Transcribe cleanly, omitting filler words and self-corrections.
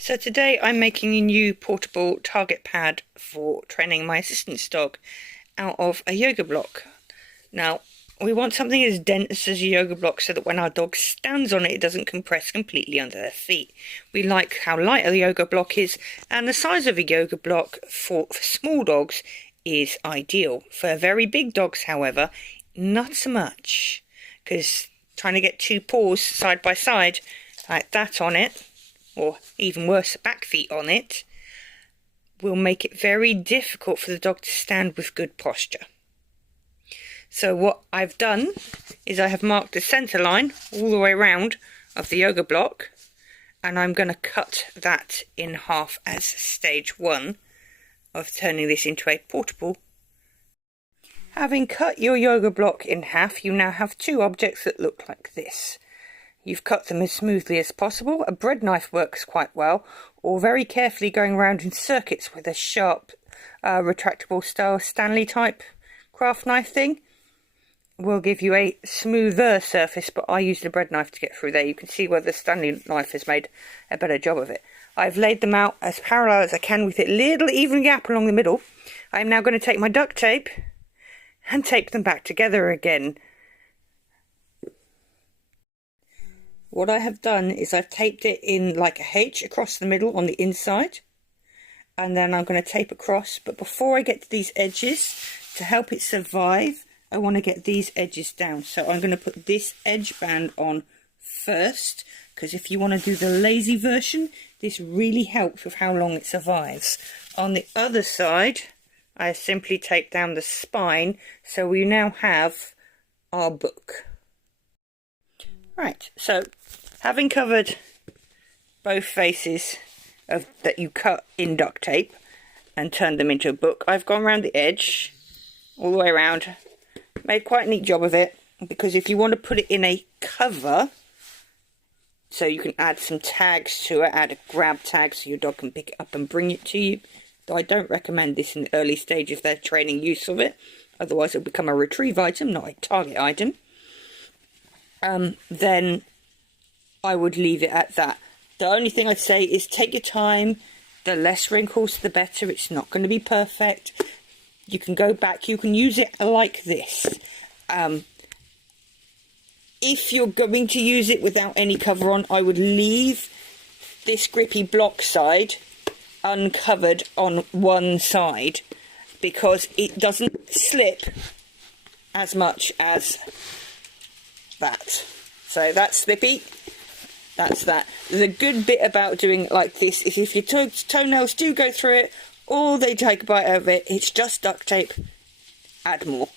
So today I'm making a new portable target pad for training my assistance dog out of a yoga block. Now, we want something as dense as a yoga block so that when our dog stands on it, it doesn't compress completely under their feet. We like how light a yoga block is, and the size of a yoga block for small dogs is ideal. For very big dogs, however, not so much, because trying to get two paws side by side like that on it, or even worse, back feet on it, will make it very difficult for the dog to stand with good posture. So what I've done is I have marked the centre line all the way around of the yoga block, and I'm going to cut that in half as stage one of turning this into a portable. Having cut your yoga block in half, you now have two objects that look like this. You've cut them as smoothly as possible. A bread knife works quite well, or very carefully going around in circuits with a sharp, retractable style Stanley type craft knife thing will give you a smoother surface, but I used a bread knife to get through there. You can see where the Stanley knife has made a better job of it. I've laid them out as parallel as I can with a little even gap along the middle. I'm now going to take my duct tape and tape them back together again. What I have done is I've taped it in like a H across the middle on the inside, and then I'm going to tape across. But before I get to these edges, to help it survive, I want to get these edges down. So I'm going to put this edge band on first, because if you want to do the lazy version, this really helps with how long it survives. On the other side, I simply tape down the spine, so we now have our book. Right, so having covered both faces that you cut in duct tape and turned them into a book, I've gone around the edge, all the way around, made quite a neat job of it, because if you want to put it in a cover, so you can add some tags to it, add a grab tag so your dog can pick it up and bring it to you, though I don't recommend this in the early stage if they're training use of it, otherwise it'll become a retrieve item, not a target item. Then I would leave it at that. The only thing I'd say is take your time. The less wrinkles, the better. It's not going to be perfect. You can go back. You can use it like this. If you're going to use it without any cover on, I would leave this grippy block side uncovered on one side, because it doesn't slip as much as that. So that's slippy, that's that. The good bit about doing it like this is if your toenails do go through it or they take a bite out of it, it's just duct tape, add more.